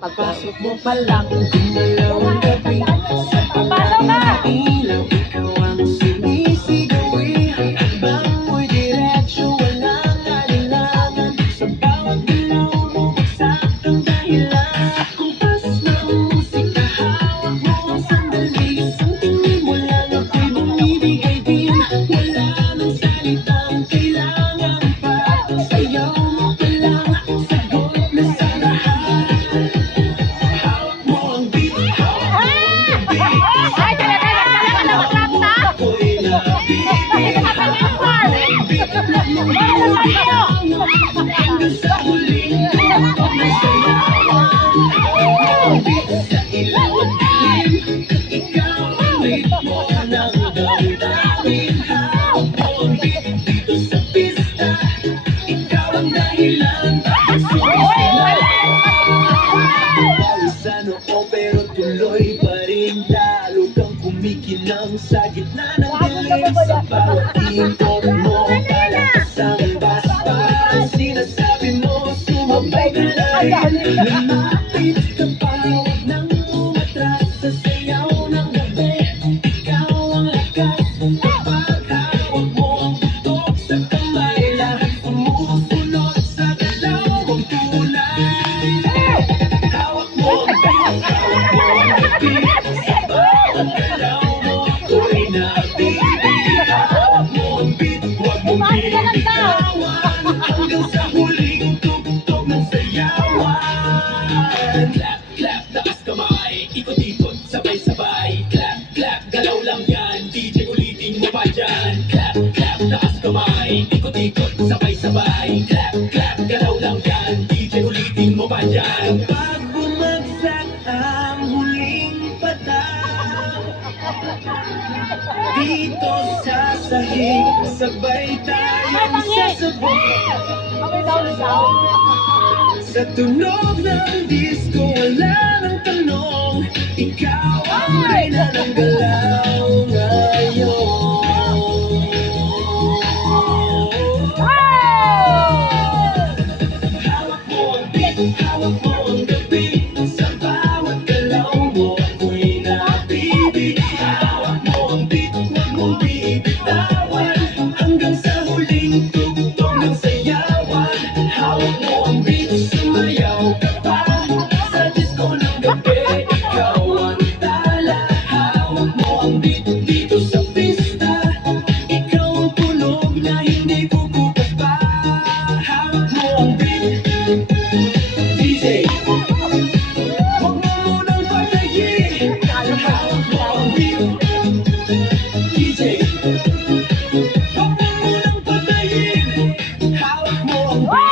Pagpasok mo pa lang, gumalaw ang gabi. Sa pagkain ng ilaw, ikaw ang sinisigawi. Habang mo'y diretsyo, walang alinlangan. Sa bawat galaw mo, bagsak ang dahilan. Kumpas ng musika, hawak mo ang sandali. Isang tingin mo lang ako'y bumibigay din. Wala nang salitang kailangan pa. Sayaw mo pa lang, sagot na sa lahat. Pero tuloy pa rin, lalo kang kumikinang sa gitna ng dilim. Sa bawat ikot mo, palakas ang basta. Ang sinasabi mo, sumabay ka na rin. Lumapit ka pa, huwag nang umatras. Sa sayaw ng gabi, ikaw ang lakas. Kapag hawak mo ang putok sa kamay, lahat sumusunod sa galaw mong tunay. Hawak mo ang ang galaw mo ako'y nabibig. Hawak mo ang beat, huwag mong binitawan. Hanggang sa huling tugtog ng sayawan. Clap, clap, taas kamay, ikot-ikot, sabay-sabay. Clap, clap, galaw lang yan, DJ ulitin mo pa dyan. Clap, clap, taas kamay, ikot-ikot, sabay-sabay. Clap, clap, galaw lang yan, DJ ulitin mo pa dyan. Pag bumagsak ang huling patang, dito sa sahig, sabay tayong sasabay. Sa tunog ng disco, wala nang tanong. Ikaw ang reyna ng galaw ngayon. Hawak mo ang beat, hawak mo ang gabi. Sa bawat galaw mo, ako'y nabibig. Hawak mo ang beat, huwag mong bibitawan. Hanggang sa huling tugtog ng sayawan. Hawak mo ang beat, sumayaw ka pa. Sa disco ng gabi, ikaw ang tala. Hawak mo ang beat dito sa pista. Ikaw ang tunog na hindi bubukas pa. Hawak mo ang beat, DJ. Huwag mo munang patayin. Hawak mo ang beat, DJ. Huwag mo munang patayin. Hawak mo ang beat.